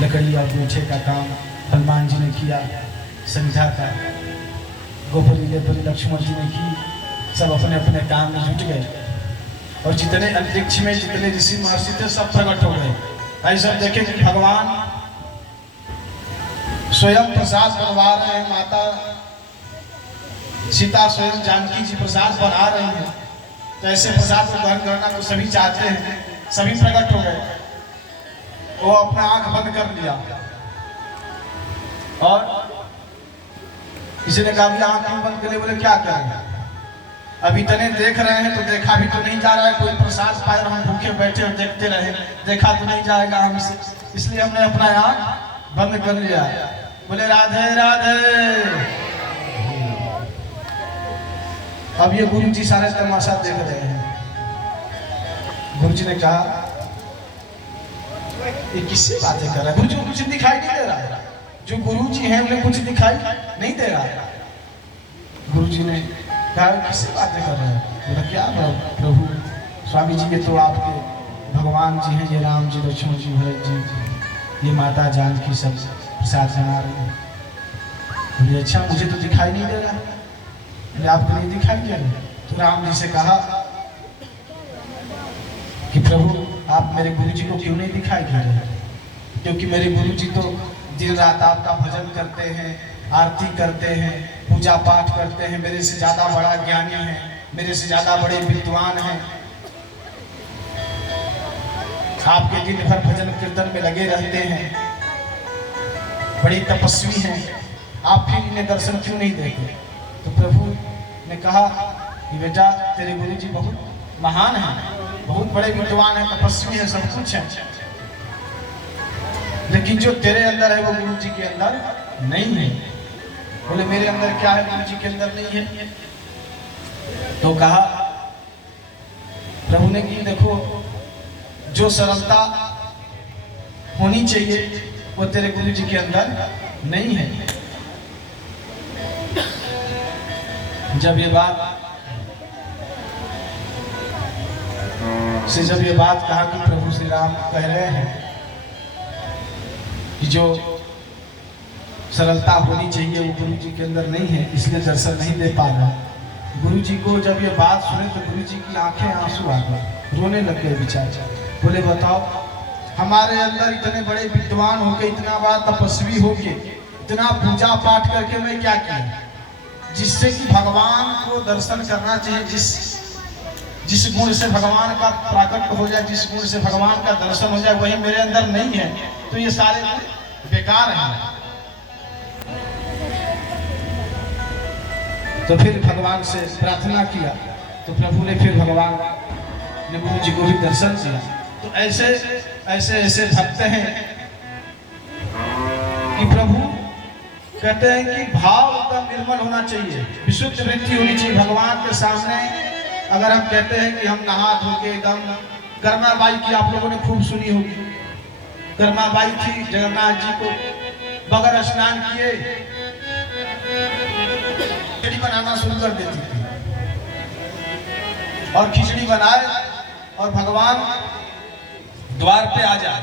लकड़ी और गोछे का काम हनुमान जी ने किया, संध्या का गोपरी लक्ष्मण जी ने की। सब अपने अपने काम में जुट गए और जितने अंतरिक्ष में जितने ऋषि महर्षि थे सब प्रकट हो गए। ऐसा देखे कि भगवान स्वयं प्रसाद बनवा रहे हैं, माता सीता स्वयं जानकी जी प्रसाद बना रही हैं। तो ऐसे प्रसाद को ग्रहण करना तो सभी चाहते हैं, सभी प्रकट हो गए। वो अपना आंख बंद कर लिया और किसी ने कहा आंख क्यों बंद करे? बोले क्या करें, अभी तने देख रहे हैं तो देखा भी तो नहीं जा रहा है, कोई प्रसाद पाए और हम भूखे बैठे और देखते रहे, देखा तो नहीं जाएगा हमसे, इसलिए हमने अपना आंख बंद कर लिया। बोले राधे राधे। अब ये गुरु जी सारे तमाशा देख रहे हैं। गुरु जी ने कहा ये किससे बातें कर रहा है? गुरु जी को कुछ दिखाई नहीं दे रहा है, जो गुरु जी हैं उन्हें कुछ दिखाई नहीं दे रहा है। गुरु जी ने कहा किससे बातें कर रहे हैं? बोला क्या प्रभु स्वामी जी, ये तो आपके भगवान जी हैं, ये राम जी, लक्ष्मण जी, भरत जी, ये माता जानकी सब प्रसाद बना रही है। बोले अच्छा, मुझे तो दिखाई नहीं दे रहा। बोले आपको नहीं दिखाई दे रहा? तो राम जी से कहा कि प्रभु आप मेरे गुरु जी को क्यों नहीं दिखाई दे रहे? क्योंकि मेरे गुरु जी तो दिन रात आपका भजन करते हैं, आरती करते हैं, पूजा पाठ करते हैं, मेरे से ज्यादा बड़ा ज्ञानी है, मेरे से ज्यादा बड़े विद्वान हैं। आपके दिन भर भजन कीर्तन में लगे रहते हैं, बड़ी तपस्वी हैं, आप फिर इन्हें दर्शन क्यों नहीं देते? तो प्रभु ने कहा कि बेटा तेरे गुरु जी बहुत महान हैं, बहुत बड़े विद्वान हैं, तपस्वी हैं, सब कुछ है, लेकिन जो तेरे अंदर है वो गुरु जी के अंदर नहीं है। बोले मेरे अंदर क्या है गुरु जी के अंदर नहीं है? तो कहा प्रभु ने कि देखो जो सरलता होनी चाहिए वो तेरे गुरु जी के अंदर नहीं है। जब ये बात कहा कि प्रभु श्री राम कह रहे हैं कि जो सरलता होनी चाहिए वो गुरु जी के अंदर नहीं है, इसलिए दर्शन नहीं दे पा रहा। गुरु जी को जब ये बात सुने तो गुरु जी की आंखें आंसू आ गए, रोने लग गए बेचारे। बोले बताओ हमारे अंदर इतने बड़े विद्वान होके, इतना बड़ा तपस्वी होके, इतना पूजा पाठ करके मैं क्या किया जिससे कि भगवान को दर्शन करना चाहिए, जिस गुण से भगवान का प्राकट हो जाए, जिस गुण से भगवान का दर्शन हो जाए, वही मेरे अंदर नहीं है, तो ये सारे बेकार हैं। तो फिर भगवान से प्रार्थना किया तो प्रभु ने फिर भगवान ने गुरु जी को भी दर्शन दिया। तो ऐसे ऐसे ऐसे भक्त हैं कि प्रभु कहते हैं कि भाव एकदम निर्मल होना चाहिए, विशुद्ध वृत्ति होनी चाहिए भगवान के सामने। अगर हम कहते हैं कि हम नहा धो के एकदम, कर्माबाई की आप लोगों ने खूब सुनी होगी, कर्माबाई थी, जगन्नाथ जी को बगैर स्नान किए खिचड़ी बनाना शुरू कर देती थी, और खिचड़ी बनाए और भगवान द्वार पे आ जाए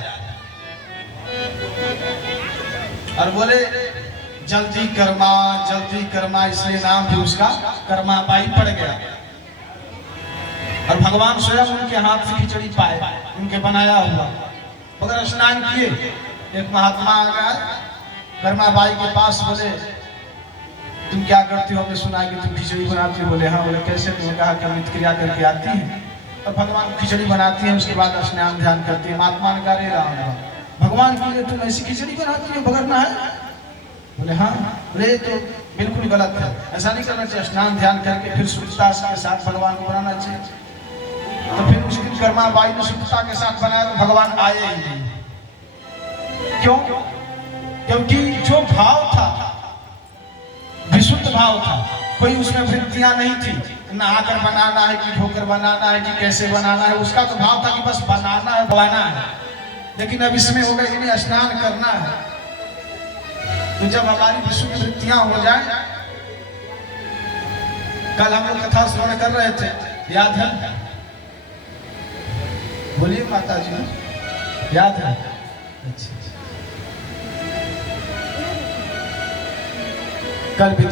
और बोले जल्दी कर्मा, इसलिए नाम भी उसका कर्माबाई पड़ गया। और भगवान स्वयं उनके हाथ से खिचड़ी पाए, उनके बनाया हुआ, मगर स्नान किए। एक महात्मा आ गया कर्माबाई के पास, बोले तुम क्या करती हो? हमने सुना कि तुम खिचड़ी बनाती हो। बोले हाँ। बोले कैसे? तुमने कहा कि अमृत क्रिया करके आती है और भगवान खिचड़ी बनाती है, उसके बाद स्नान ध्यान करती है। महात्मा ने कहा रे राम, भगवान के लिए तुम ऐसी खिचड़ी बनाती हो बगैर नहाए? बोले हाँ। बोले तो बिल्कुल गलत है, ऐसा नहीं करना चाहिए, स्नान ध्यान करके फिर शुद्धता के साथ भगवान को बनाना चाहिए। तो फिर उस दिन कर्माबाई ने शुद्धता के साथ बनाया तो भगवान आए ही नहीं। क्यों? क्योंकि जो भाव था विशुद्ध भाव था, कोई उसमें वृत्तियां नहीं थी, नहाकर बनाना है कि धोकर बनाना है कि कैसे बनाना है, उसका तो भाव था कि बस बनाना है, बनाना है। लेकिन अब इसमें हो गया कि नहीं, स्नान करना है। तो जब हमारी विशुद्ध वृत्तियां हो जाए, कल हम लोग कथा श्रवण कर रहे थे, याद है? बोलिए माता जी, याद है? अच्छा। कल भी